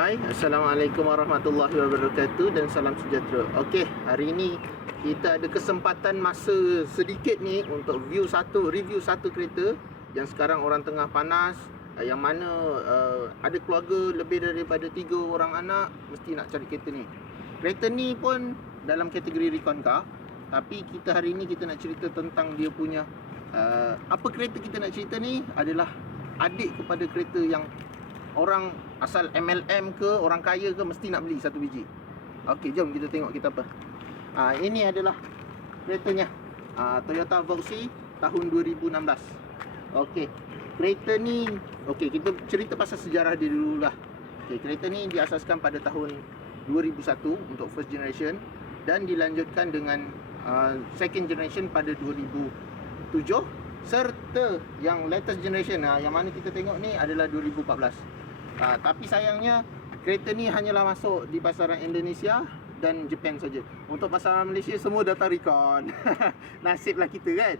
Hai, Assalamualaikum warahmatullahi wabarakatuh dan salam sejahtera. Okey, hari ini kita ada kesempatan masa sedikit ni untuk review satu kereta yang sekarang orang tengah panas, yang mana ada keluarga lebih daripada 3 orang anak mesti nak cari kereta ni. Kereta ni pun dalam kategori recon car, tapi kita hari ni kita nak cerita tentang dia punya apa kereta kita nak cerita ni adalah adik kepada kereta yang orang asal MLM ke, orang kaya ke mesti nak beli satu biji. Okey, jom kita tengok kita apa. Ini adalah keretanya. Toyota Voxy tahun 2016. Okey. Kereta ni, okey, kita cerita pasal sejarah dia dululah. Okey, kereta ni diasaskan pada tahun 2001 untuk first generation dan dilanjutkan dengan second generation pada 2007 serta yang latest generation yang mana kita tengok ni adalah 2014. Tapi sayangnya kereta ni hanyalah masuk di pasaran Indonesia dan Japan saja. Untuk pasaran Malaysia semua data recon. Nasiblah kita kan.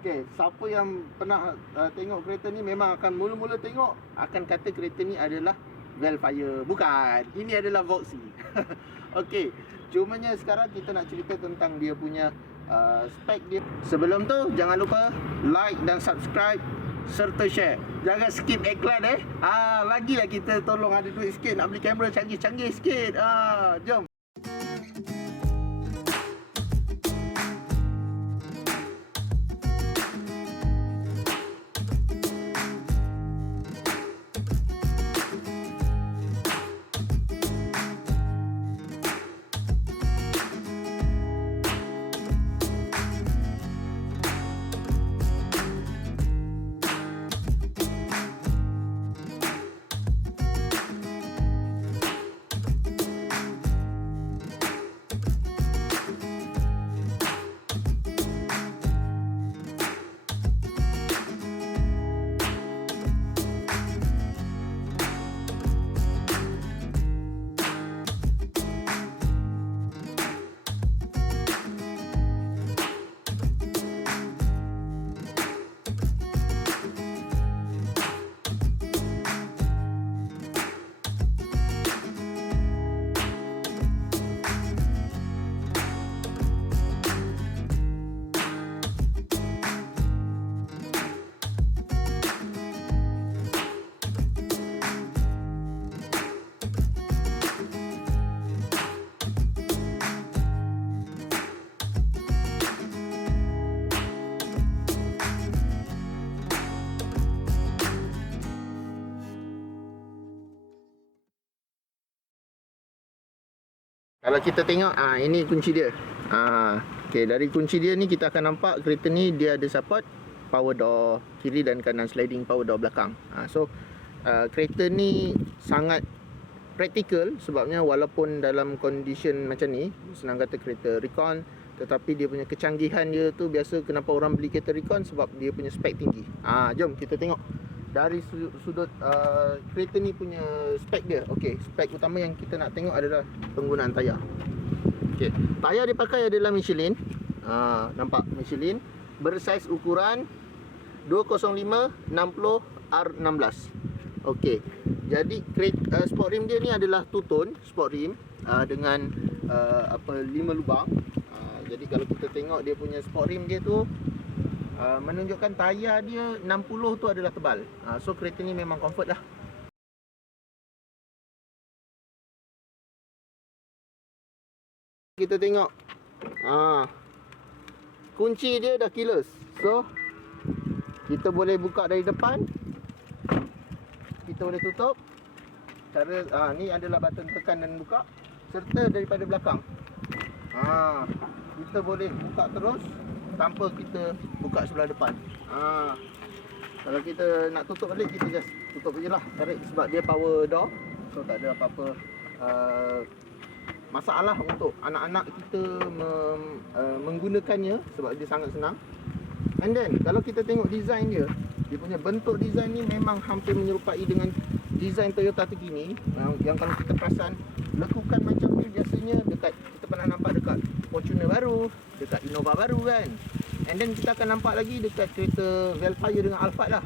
Okey, siapa yang pernah tengok kereta ni memang akan mula-mula tengok akan kata kereta ni adalah Velfire. Bukan, ini adalah Voxy. Okey, cumanya sekarang kita nak cerita tentang dia punya spek dia. Sebelum tu jangan lupa like dan subscribe serta share. Jangan skip iklan lagilah kita tolong ada duit sikit nak beli kamera canggih-canggih sikit. Jom. Kalau kita tengok, ini kunci dia. Okey, dari kunci dia ni kita akan nampak kereta ni dia ada support power door kiri dan kanan, sliding power door belakang. Kereta ni sangat praktikal sebabnya walaupun dalam condition macam ni, senang kata kereta recon, tetapi dia punya kecanggihan dia tu biasa kenapa orang beli kereta recon sebab dia punya spek tinggi. Jom kita tengok dari sudut kereta ni punya spek dia. Okey, spek utama yang kita nak tengok adalah penggunaan tayar. Okey, tayar dipakai adalah Michelin. Nampak Michelin bersaiz ukuran 205/60 R16. Okey, jadi sport rim dia ni adalah two tone sport rim dengan 5 lubang. Jadi kalau kita tengok dia punya sport rim dia tu menunjukkan tayar dia 60 tu adalah tebal. So kereta ni memang comfort lah. Kita tengok kunci dia dah keyless. So kita boleh buka dari depan, kita boleh tutup. Cara ni adalah button tekan dan buka, serta daripada belakang kita boleh buka terus tanpa kita buka sebelah depan. Kalau kita nak tutup balik, kita just tutup je lah, tarik, sebab dia power door. So tak ada apa-apa masalah untuk anak-anak kita menggunakannya sebab dia sangat senang. And then kalau kita tengok design dia, dia punya bentuk design ni memang hampir menyerupai dengan design Toyota terkini. Yang kalau kita perasan, lekukan macam ni biasanya dekat, kita pernah nampak dekat Fortuner baru, dekat Innova baru kan. And then kita akan nampak lagi dekat kereta Velfire dengan Alphard lah.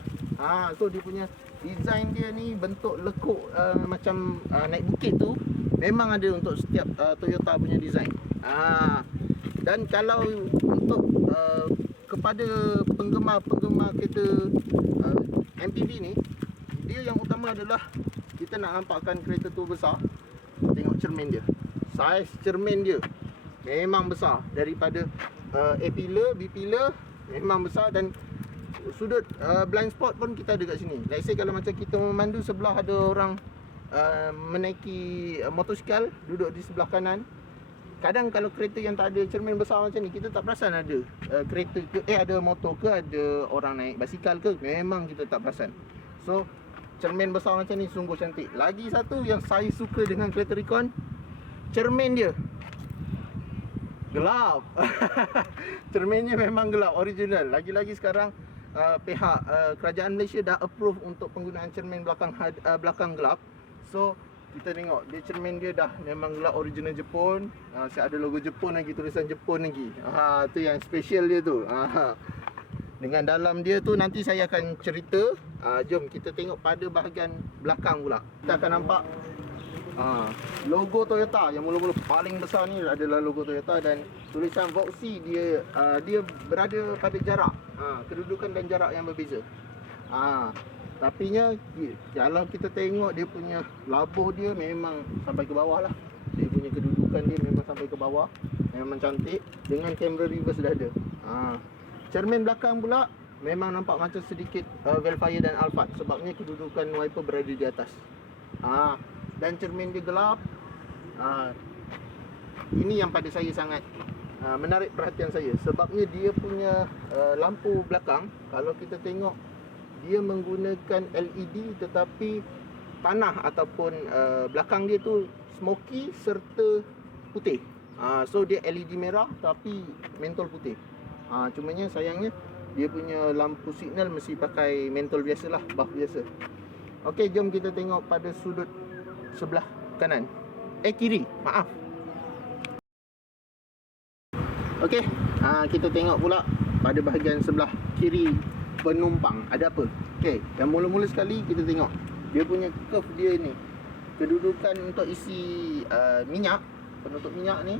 So dia punya design dia ni bentuk lekuk macam naik bukit tu memang ada untuk setiap Toyota punya design. Dan kalau untuk kepada penggemar-penggemar kereta MPV ni, dia yang utama adalah kita nak nampakkan kereta tu besar. Tengok cermin dia, saiz cermin dia memang besar. Daripada A-pillar, B-pillar memang besar. Dan sudut blind spot pun kita ada kat sini. Let's say kalau macam kita memandu, sebelah ada orang menaiki motosikal, duduk di sebelah kanan. Kadang kalau kereta yang tak ada cermin besar macam ni, kita tak perasan ada kereta ke, ada motor ke, ada orang naik basikal ke, memang kita tak perasan. So cermin besar macam ni sungguh cantik. Lagi satu yang saya suka dengan kereta Recon, cermin dia gelap. Cerminnya memang gelap, original. Lagi-lagi sekarang pihak kerajaan Malaysia dah approve untuk penggunaan cermin belakang gelap. So kita tengok dia, cermin dia dah memang gelap, original Jepun. Saya ada logo Jepun lagi, tulisan Jepun lagi. Tu yang special dia tu. Dengan dalam dia tu nanti saya akan cerita. Jom kita tengok pada bahagian belakang pula. Kita akan nampak logo Toyota yang mula-mula paling besar ni adalah logo Toyota, dan tulisan Voxy dia berada pada jarak, kedudukan dan jarak yang berbeza. Tapi kalau kita tengok dia punya labuh dia memang sampai ke bawah lah. Dia punya kedudukan dia memang sampai ke bawah, memang cantik. Dengan kamera reverse dah ada. Cermin belakang pula memang nampak macam sedikit Velfire dan Alphard, sebabnya kedudukan wiper berada di atas. Dan cermin dia gelap. Ini yang pada saya sangat menarik perhatian saya, sebabnya dia punya lampu belakang, kalau kita tengok, dia menggunakan LED tetapi tanah ataupun belakang dia tu smoky serta putih. So dia LED merah tapi mentol putih. Cumanya sayangnya dia punya lampu signal mesti pakai mentol biasalah, buff biasa. Okey, jom kita tengok pada sudut sebelah kanan. Kiri, maaf. Okey, kita tengok pula pada bahagian sebelah kiri penumpang ada apa. Okey, yang mula-mula sekali kita tengok dia punya curve dia ni, kedudukan untuk isi minyak, penutup minyak ni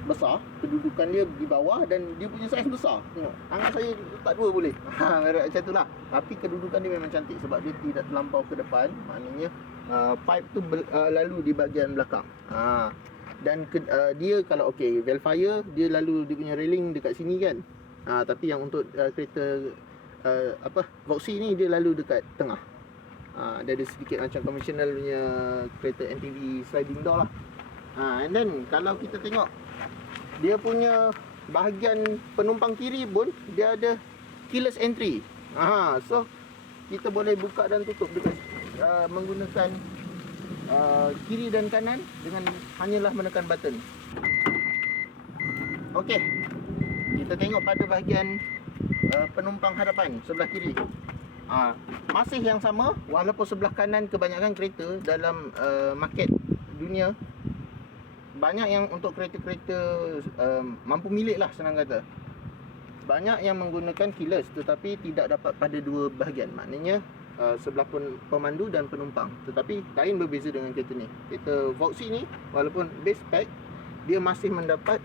besar, kedudukan dia di bawah, dan dia punya saiz besar. Tengok, tangan saya letak dua boleh. Macam tu lah. Tapi kedudukan dia memang cantik sebab dia tidak terlampau ke depan. Maknanya pipe tu lalu di bahagian belakang. Dan dia kalau Velfire dia lalu dia punya railing dekat sini kan. Tapi yang untuk kereta Voxy ni dia lalu dekat tengah. Dia ada sedikit macam conventional punya kereta MPV sliding door lah. And then kalau kita tengok dia punya bahagian penumpang kiri pun dia ada keyless entry. So kita boleh buka dan tutup dengan menggunakan kiri dan kanan dengan hanyalah menekan button. Okey, kita tengok pada bahagian penumpang hadapan sebelah kiri. Masih yang sama, walaupun sebelah kanan kebanyakan kereta dalam market dunia, banyak yang untuk kereta-kereta mampu milik lah, senang kata, banyak yang menggunakan keyless tetapi tidak dapat pada dua bahagian. Maknanya sebelah pemandu dan penumpang. Tetapi lain berbeza dengan kereta ni. Kereta Voxy ni walaupun base spec, dia masih mendapat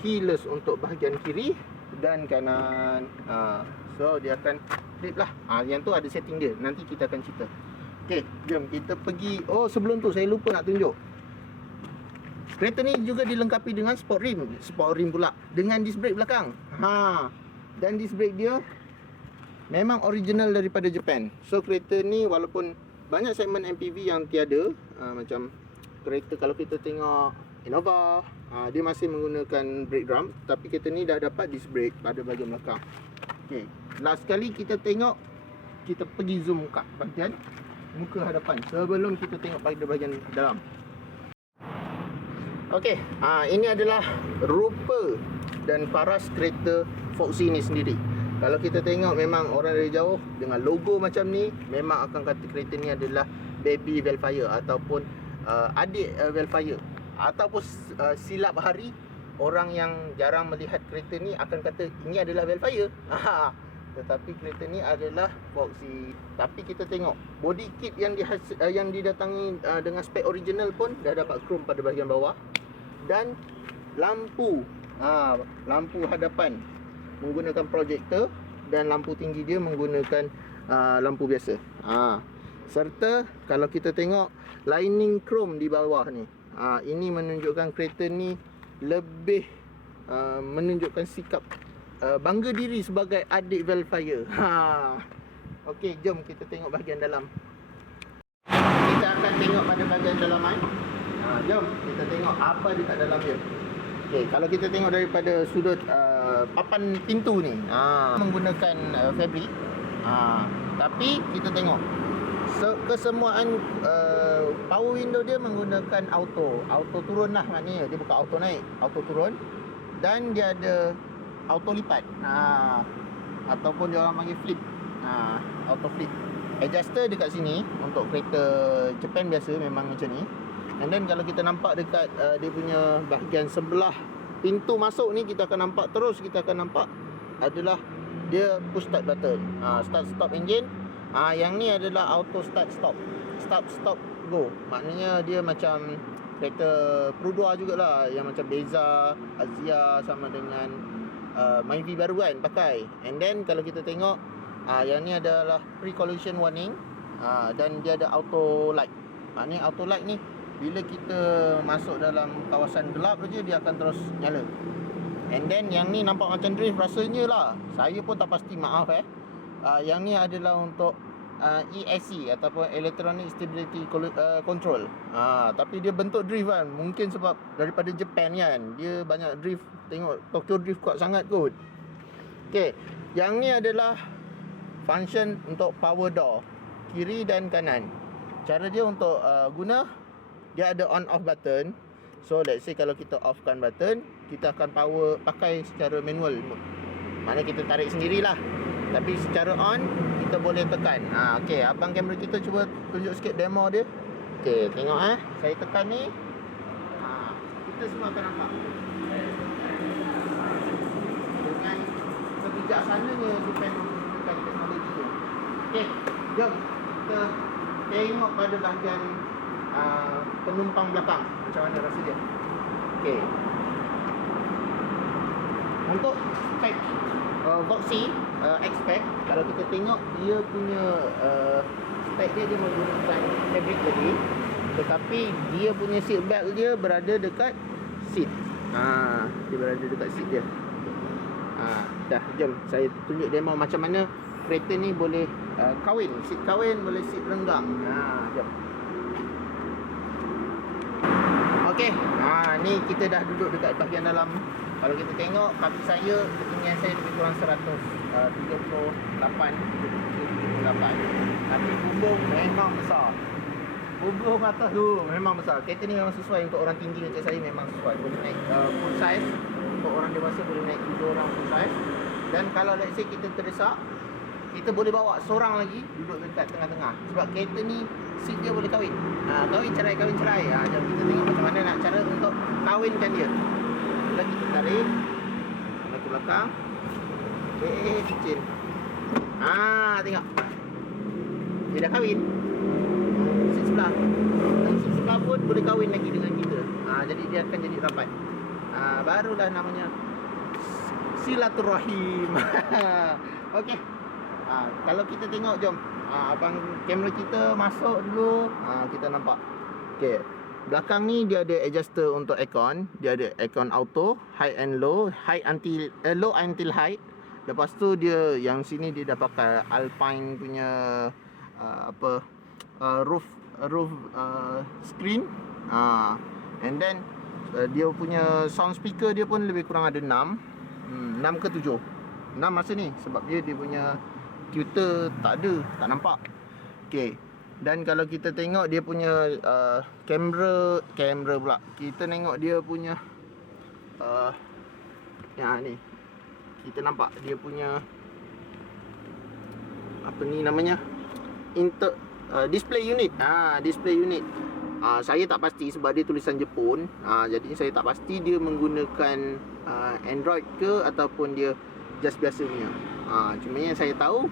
keyless untuk bahagian kiri dan kanan. So dia akan flip lah. Yang tu ada setting dia, nanti kita akan cerita. Okey, jom kita pergi. Sebelum tu saya lupa nak tunjuk, kereta ni juga dilengkapi dengan sport rim pula, dengan disc brake belakang. Dan disc brake dia memang original daripada Japan. So kereta ni walaupun banyak segmen MPV yang tiada, macam kereta kalau kita tengok Innova, dia masih menggunakan brake drum, tapi kereta ni dah dapat disc brake pada bahagian belakang. Okey, last sekali kita tengok, kita pergi zoom kat bahagian muka hadapan sebelum kita tengok pada bahagian dalam. Okey, ini adalah rupa dan paras kereta Voxy ni sendiri. Kalau kita tengok, memang orang dari jauh dengan logo macam ni memang akan kata kereta ni adalah baby Velfire ataupun adik Velfire. Ataupun silap hari, orang yang jarang melihat kereta ni akan kata ini adalah Velfire. tetapi kereta ni adalah boxy. Tapi kita tengok body kit yang didatangi dengan spek original pun dah dapat chrome pada bahagian bawah. Dan lampu lampu hadapan menggunakan projector, dan lampu tinggi dia menggunakan lampu biasa. Serta kalau kita tengok lining chrome di bawah ni, ini menunjukkan kereta ni lebih menunjukkan sikap bangga diri sebagai adik Velfire. Okey, jom kita tengok bahagian dalam. Kita akan tengok pada bahagian dalaman. Jom kita tengok apa di kat dalam dia. Okey, kalau kita tengok daripada sudut papan pintu ni, menggunakan fabric. Tapi kita tengok kesemuaan power window dia menggunakan auto turun lah, maknanya dia bukan auto naik, auto turun. Dan dia ada auto lipat, ataupun dia orang panggil flip, auto flip. Adjuster dekat sini untuk kereta Japan biasa memang macam ni. And then kalau kita nampak dekat dia punya bahagian sebelah pintu masuk ni, kita akan nampak adalah dia push start button, start stop engine. Yang ni adalah auto start stop go. Maknanya dia macam kereta Produa jugalah, yang macam Beza, Azia sama dengan Myvi baru kan pakai. And then kalau kita tengok yang ni adalah pre-collision warning, dan dia ada auto light. Maknanya auto light ni bila kita masuk dalam kawasan gelap je dia akan terus nyala. And then yang ni nampak macam drift rasanya lah. Saya pun tak pasti, maaf yang ni adalah untuk ESC ataupun Electronic Stability Control. Tapi dia bentuk drift kan. Mungkin sebab daripada Japan kan, dia banyak drift. Tengok Tokyo Drift kuat sangat kot. Okay, yang ni adalah function untuk power door kiri dan kanan. Cara dia untuk guna, dia ada on off button. So let's say kalau kita offkan button, kita akan power pakai secara manual mode. Maknanya kita tarik sendirilah. Tapi secara on, kita boleh tekan. Okey, abang kamera kita cuba tunjuk sikit demo dia. Okey, tengok saya tekan ni. Kita semua akan nampak. Dengan kebijaksananya Japan menggunakan teknologi dia. Okey, jom kita tengok pada bahagian penumpang belakang macam mana rasa dia. Okey. Untuk spek Voxy X-Pack, kalau kita tengok dia punya spek dia menggunakan fabric tadi, tetapi dia punya seat belt dia berada dekat seat. Dia berada dekat seat dia. Dah, jom saya tunjuk demo macam mana kereta ni boleh kawin, seat kawin, boleh seat renggang. Jom. Okey, ni kita dah duduk dekat bahagian dalam. Kalau kita tengok kaki saya, ketinggian saya lebih kurang 138. Tapi bumbung memang besar. Bumbung atas tu memang besar. Kereta ni memang sesuai untuk orang tinggi macam saya, memang sesuai. Boleh naik full size. Untuk orang dewasa boleh naik 7 orang full size. Dan kalau let's say kita terdesak, kita boleh bawa seorang lagi duduk dekat tengah-tengah. Sebab kereta ni seat dia boleh kahwin. Kahwin cerai. Jom kita tengok macam mana nak cara untuk kahwinkan dia. Lagi kita tarik ke belakang. Kecil. Tengok. Dia dah kahwin. Seat sebelah. Dan seat sebelah pun boleh kahwin lagi dengan kita. Jadi dia akan jadi rapat. Barulah namanya silaturahim. Okey. Kalau kita tengok, jom abang kamera kita masuk dulu. Kita nampak. Okey. Belakang ni dia ada adjuster untuk aircon. Dia ada aircon auto, high and low, low until high. Lepas tu dia yang sini dia dah pakai Alpine punya roof screen. And then dia punya sound speaker dia pun lebih kurang ada 6 ke 7. 6 masa ni sebab dia punya tutor tak ada, tak nampak. Okey. Dan kalau kita tengok dia punya kamera pula. Kita tengok dia punya yang ni. Kita nampak dia punya apa ni namanya? Display unit. Display unit. Saya tak pasti sebab dia tulisan Jepun. Jadi saya tak pasti dia menggunakan Android ke ataupun dia just biasa punya. Cuma yang saya tahu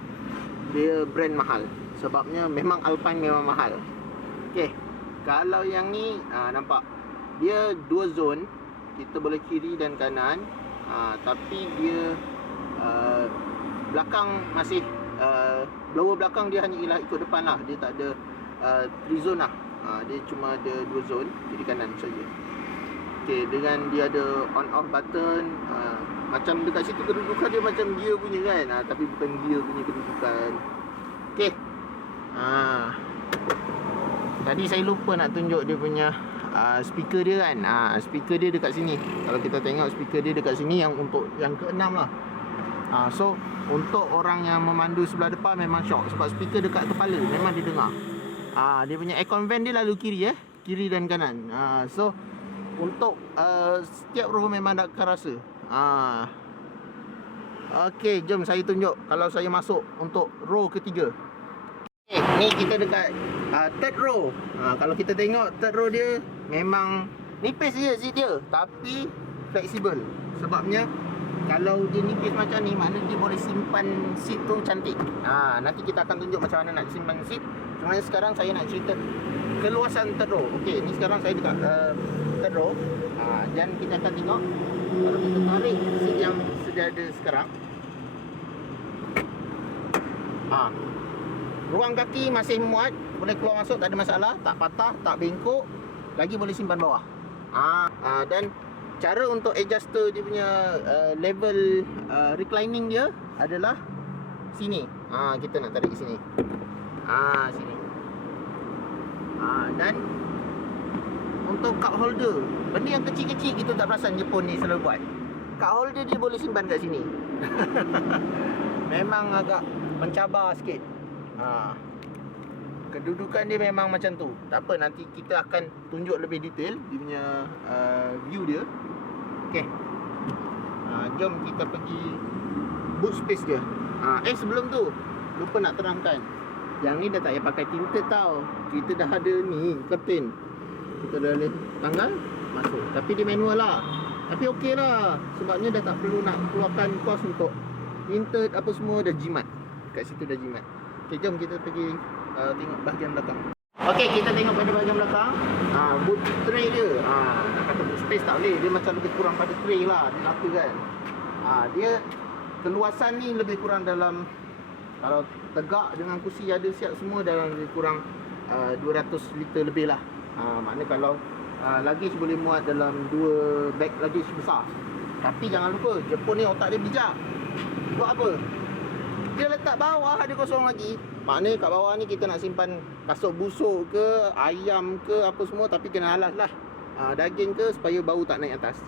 dia brand mahal. Sebabnya memang Alpine memang mahal. Okey. Kalau yang ni nampak dia 2 zone. Kita boleh kiri dan kanan. Tapi dia belakang masih blower belakang dia hanya ialah ikut depan lah. Dia tak ada 3 zone lah. Dia cuma ada 2 zone kiri kanan saja. Okey, dengan dia ada on off button. Macam dekat situ kedudukan dia macam gear punya kan. Tapi bukan gear punya kedudukan. Okey. Tadi saya lupa nak tunjuk dia punya speaker dia kan. Speaker dia dekat sini. Kalau kita tengok speaker dia dekat sini yang untuk yang ke-6 lah. So untuk orang yang memandu sebelah depan memang syok sebab speaker dekat kepala memang dia dengar. Dia punya aircon vent dia lalu kiri kiri dan kanan. So untuk setiap row memang tak akan rasa. Okey, jom saya tunjuk kalau saya masuk untuk row ketiga. Ni kita dekat third row. Kalau kita tengok third row dia memang nipis je seat dia, tapi fleksibel. Sebabnya kalau dia nipis macam ni, maknanya dia boleh simpan seat tu cantik. Nanti kita akan tunjuk macam mana nak simpan seat. Cuma sekarang saya nak cerita keluasan third row. Okey, ni sekarang saya dekat third row. Dan kita akan tengok kalau kita tarik seat yang sudah ada sekarang. Ruang kaki masih muat, boleh keluar masuk, tak ada masalah, tak patah, tak bengkok, lagi boleh simpan bawah. Dan cara untuk adjuster dia punya level reclining dia adalah sini. Kita nak tarik sini. Sini. Dan untuk cup holder, benda yang kecil-kecil kita tak perasan Jepun ni selalu buat. Cup holder dia boleh simpan kat sini. Memang agak mencabar sikit. Kedudukan dia memang macam tu. Tak apa, nanti kita akan tunjuk lebih detail dia punya view dia. Okey. Jom kita pergi boot space dia. Sebelum tu lupa nak terangkan. Yang ni dah tak payah pakai tinted tau. Kita dah ada ni curtain. Kita dah ada tanggal masuk. Tapi dia manual lah. Tapi okey lah. Sebabnya dah tak perlu nak keluarkan kos untuk tinted apa semua, dah jimat. Kat situ dah jimat. Okey, jom kita pergi tengok bahagian belakang. Okey, kita tengok pada bahagian belakang. Boot tray dia. Nak kata boot space tak boleh. Dia macam lebih kurang pada tray lah. Dia laka kan. Dia keluasan ni lebih kurang dalam, kalau tegak dengan kursi ada siap semua, dalam lebih kurang 200 liter lebih lah. Maknanya kalau luggage boleh muat dalam 2 bag luggage besar. Tapi jangan lupa, Jepun ni otak dia bijak. Buat apa? Dia letak bawah ada kosong lagi. Maknanya kat bawah ni kita nak simpan kasut busuk ke, ayam ke, apa semua, tapi kena alas lah. Daging ke, supaya bau tak naik atas.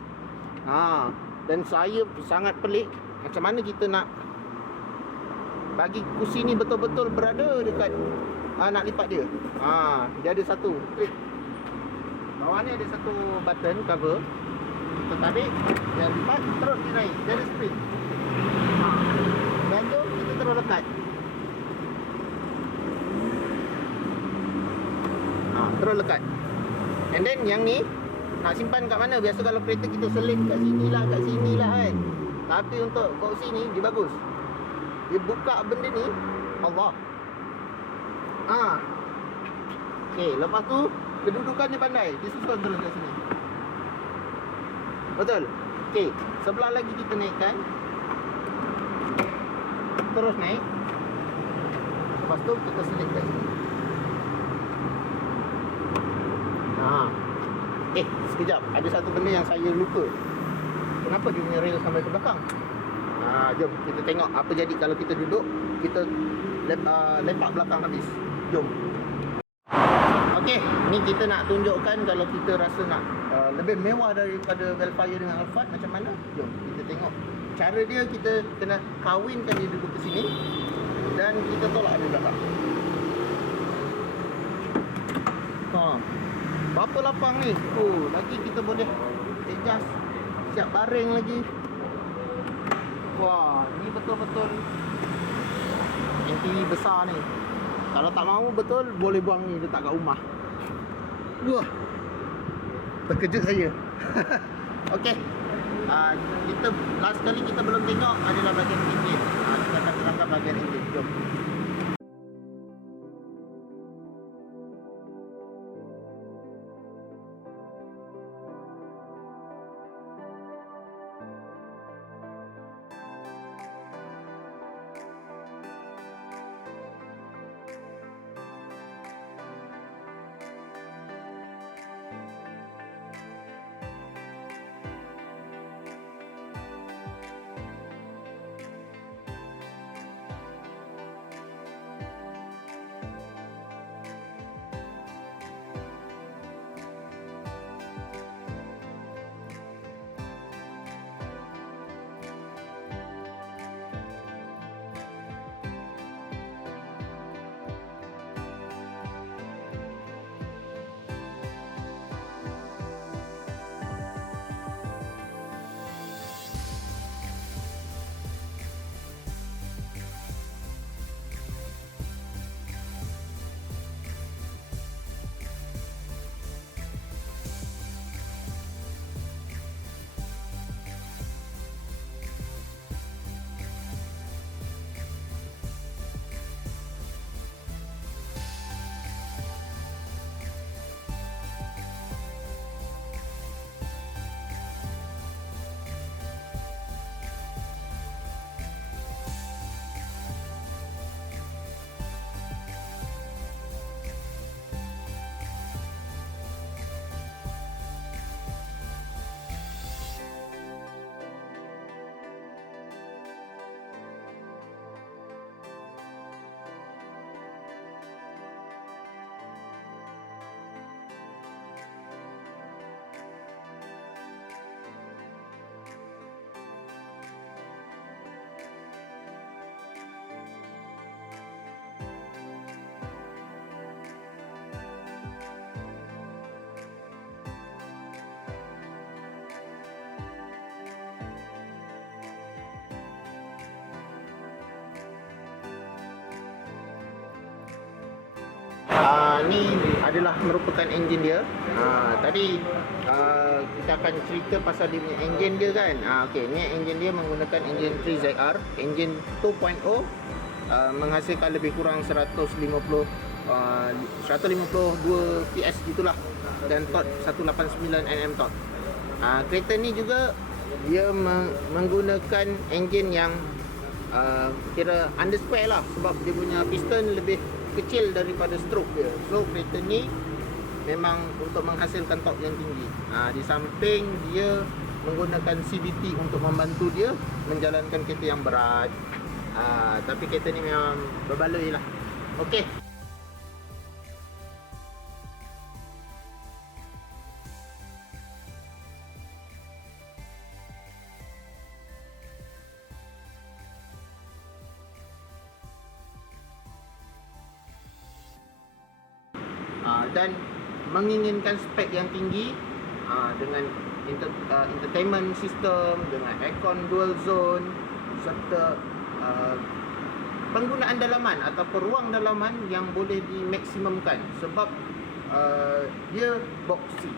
Dan saya sangat pelik macam mana kita nak bagi kursi ni betul-betul berada dekat nak lipat dia. Dia ada satu klik. Bawah ni ada satu button cover. Kita tarik, dia lipat, terus dia naik. Dia ada spring. Dan tu kita terus lekat. Terus lekat. And then yang ni nak simpan kat mana? Biasa kalau kereta kita seling kat sini lah kan. Tapi untuk box ni dia bagus. Dia buka benda ni, Allah. Okay, lepas tu kedudukan dia pandai. Dia susun terus kat sini. Betul? Okay, sebelah lagi kita naikkan. Terus naik. Lepas tu kita select kat sini. Sekejap, ada satu benda yang saya lupa. Kenapa dia punya rail sampai ke belakang? Jom kita tengok apa jadi kalau kita duduk, kita lepak belakang habis. Jom. Okey, ni kita nak tunjukkan kalau kita rasa nak lebih mewah daripada Vellfire dengan Alphard macam mana. Jom kita tengok cara dia. Kita kena kawinkan dia duduk ke sini dan kita tolak dia belakang. Berapa lapang ni? Lagi kita boleh adjust, siap baring lagi. Wah, ni betul-betul MPV besar ni. Kalau tak mahu betul, boleh buang ni letak kat rumah. Wah, terkejut saya. Okey, kita last kali kita belum tengok adalah bahagian engine. Kita kat bahagian enjin. Jom. Ni adalah merupakan enjin dia. Tadi kita akan cerita pasal dia punya enjin dia kan. Okey, ni enjin dia menggunakan enjin 3ZR, enjin 2.0, menghasilkan lebih kurang 152 PS gitulah, dan torque 189 Nm torque. Kereta ni juga dia menggunakan enjin yang kira under spare lah, sebab dia punya piston lebih kecil daripada stroke dia. So kereta ni memang untuk menghasilkan torque yang tinggi. Di samping dia menggunakan CVT untuk membantu dia menjalankan kereta yang berat. Tapi kereta ni memang berbaloi lah. Okey. Dan menginginkan spek yang tinggi dengan entertainment system, dengan aircon dual zone, serta penggunaan dalaman atau ruang dalaman yang boleh dimaksimumkan, sebab dia boxy.